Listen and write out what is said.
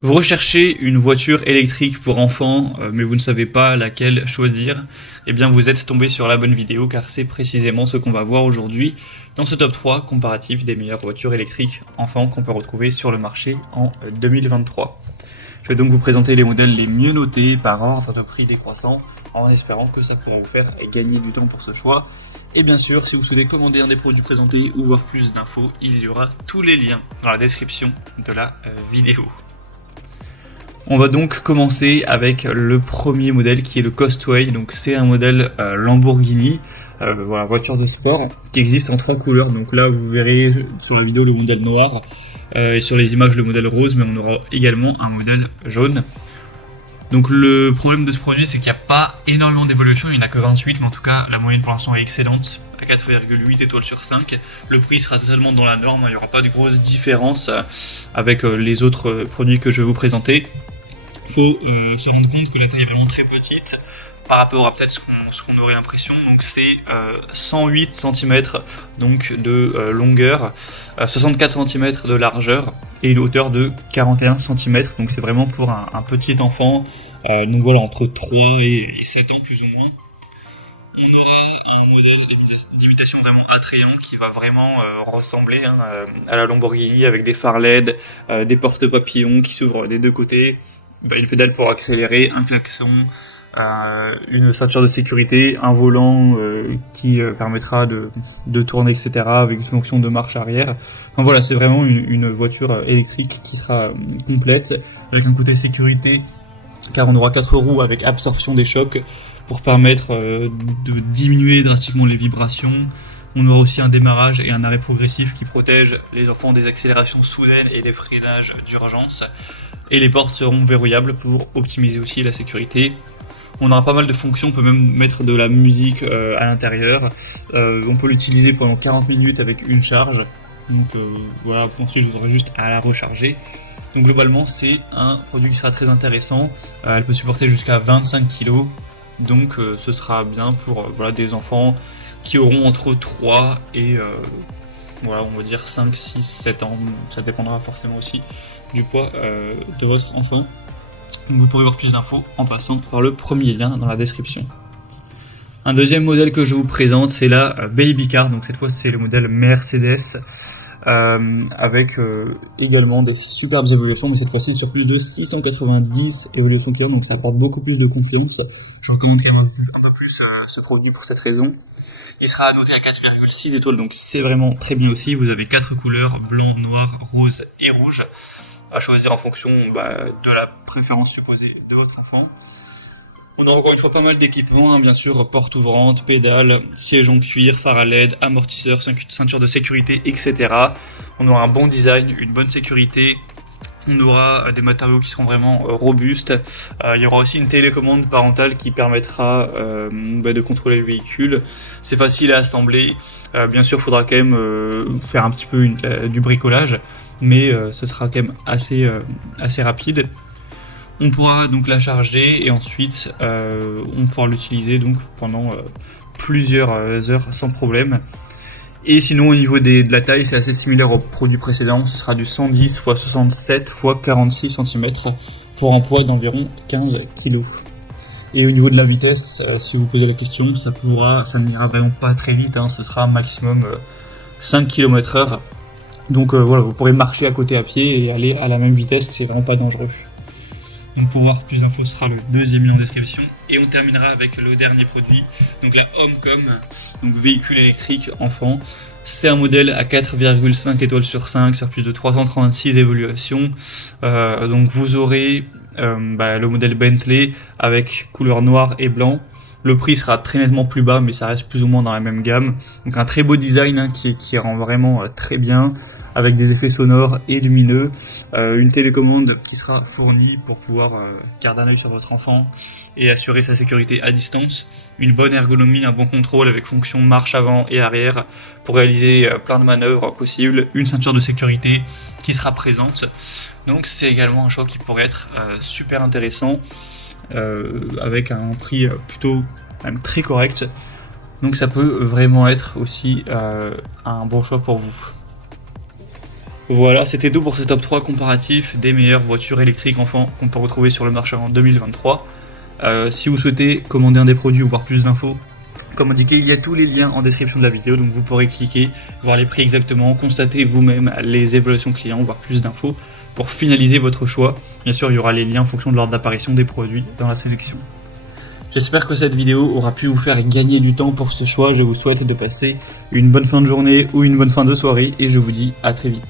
Vous recherchez une voiture électrique pour enfants, mais vous ne savez pas laquelle choisir, eh bien vous êtes tombé sur la bonne vidéo car c'est précisément ce qu'on va voir aujourd'hui dans ce top 3 comparatif des meilleures voitures électriques enfants qu'on peut retrouver sur le marché en 2023. Je vais donc vous présenter les modèles les mieux notés par ordre de prix décroissant en espérant que ça pourra vous faire gagner du temps pour ce choix. Et bien sûr, si vous souhaitez commander un des produits présentés ou voir plus d'infos, il y aura tous les liens dans la description de la vidéo. On va donc commencer avec le premier modèle qui est le Costway. Donc c'est un modèle Lamborghini, voilà, voiture de sport qui existe en 3 couleurs. Donc là vous verrez sur la vidéo le modèle noir et sur les images le modèle rose, mais on aura également un modèle jaune. Donc le problème de ce produit, c'est qu'il n'y a pas énormément d'évolution, il n'y en a que 28, mais en tout cas la moyenne pour l'instant est excellente, à 4,8 étoiles sur 5. Le prix sera totalement dans la norme, il n'y aura pas de grosse différence avec les autres produits que je vais vous présenter. Il faut se rendre compte que la taille est vraiment très petite par rapport à peut-être ce qu'on aurait l'impression. Donc c'est 108 cm donc de longueur, 64 cm de largeur et une hauteur de 41 cm. Donc c'est vraiment pour un petit enfant, donc voilà, entre 3 et 7 ans plus ou moins. On aura un modèle d'imitation vraiment attrayant qui va vraiment ressembler à la Lamborghini, avec des phares LED, des porte-papillons qui s'ouvrent des deux côtés, une pédale pour accélérer, un klaxon, une ceinture de sécurité, un volant qui permettra de tourner, etc., avec une fonction de marche arrière. Enfin voilà, c'est vraiment une voiture électrique qui sera complète, avec un côté sécurité, car on aura 4 roues avec absorption des chocs pour permettre de diminuer drastiquement les vibrations. On aura aussi un démarrage et un arrêt progressif qui protègent les enfants des accélérations soudaines et des freinages d'urgence. Et les portes seront verrouillables pour optimiser aussi la sécurité. On aura pas mal de fonctions, on peut même mettre de la musique à l'intérieur. On peut l'utiliser pendant 40 minutes avec une charge. Donc voilà, ensuite vous aurez juste à la recharger. Donc globalement c'est un produit qui sera très intéressant. Elle peut supporter jusqu'à 25 kg. Donc ce sera bien pour voilà, des enfants qui auront entre 3 et voilà, on va dire 5, 6, 7 ans. Ça dépendra forcément aussi du poids de votre enfant. Donc vous pourrez voir plus d'infos en passant par le premier lien dans la description. Un deuxième modèle que je vous présente, c'est la Baby Car. Donc cette fois c'est le modèle Mercedes avec également des superbes évolutions, mais cette fois-ci sur plus de 690 évolutions clients, donc ça apporte beaucoup plus de confiance. Je recommande quand même un peu plus ce produit pour cette raison. Il sera noté à 4,6 étoiles, donc c'est vraiment très bien aussi. Vous avez 4 couleurs, blanc, noir, rose et rouge, à choisir en fonction de la préférence supposée de votre enfant. On aura encore une fois pas mal d'équipements, bien sûr, porte ouvrante, pédale, siège en cuir, phare à LED, amortisseur, ceinture de sécurité, etc. On aura un bon design, une bonne sécurité. On aura des matériaux qui seront vraiment robustes. Il y aura aussi une télécommande parentale qui permettra de contrôler le véhicule. C'est facile à assembler. Bien sûr, il faudra quand même faire un petit peu du bricolage, mais ce sera quand même assez rapide. On pourra donc la charger et ensuite on pourra l'utiliser donc pendant plusieurs heures sans problème. Et sinon au niveau de la taille, c'est assez similaire au produit précédent, ce sera du 110 x 67 x 46 cm pour un poids d'environ 15 kg. Et au niveau de la vitesse, si vous posez la question, ça n'ira vraiment pas très vite, ce sera maximum 5 km/h. Donc voilà, vous pourrez marcher à côté à pied et aller à la même vitesse, c'est vraiment pas dangereux. Donc pour voir plus d'infos, ce sera le deuxième lien en description. Et on terminera avec le dernier produit, donc la Homecom, donc véhicule électrique enfant. C'est un modèle à 4,5 étoiles sur 5 sur plus de 336 évaluations. Donc vous aurez le modèle Bentley avec couleur noire et blanc. Le prix sera très nettement plus bas, mais ça reste plus ou moins dans la même gamme. Donc un très beau design qui rend vraiment très bien, avec des effets sonores et lumineux, une télécommande qui sera fournie pour pouvoir garder un œil sur votre enfant et assurer sa sécurité à distance, une bonne ergonomie, un bon contrôle avec fonction marche avant et arrière pour réaliser plein de manœuvres possibles, une ceinture de sécurité qui sera présente. Donc c'est également un choix qui pourrait être super intéressant, avec un prix plutôt même très correct. Donc ça peut vraiment être aussi un bon choix pour vous. Voilà, c'était tout pour ce top 3 comparatif des meilleures voitures électriques enfants qu'on peut retrouver sur le marché en 2023. Si vous souhaitez commander un des produits ou voir plus d'infos, comme indiqué, il y a tous les liens en description de la vidéo, donc vous pourrez cliquer, voir les prix exactement, constater vous-même les évaluations clients, voir plus d'infos pour finaliser votre choix. Bien sûr, il y aura les liens en fonction de l'ordre d'apparition des produits dans la sélection. J'espère que cette vidéo aura pu vous faire gagner du temps pour ce choix. Je vous souhaite de passer une bonne fin de journée ou une bonne fin de soirée et je vous dis à très vite.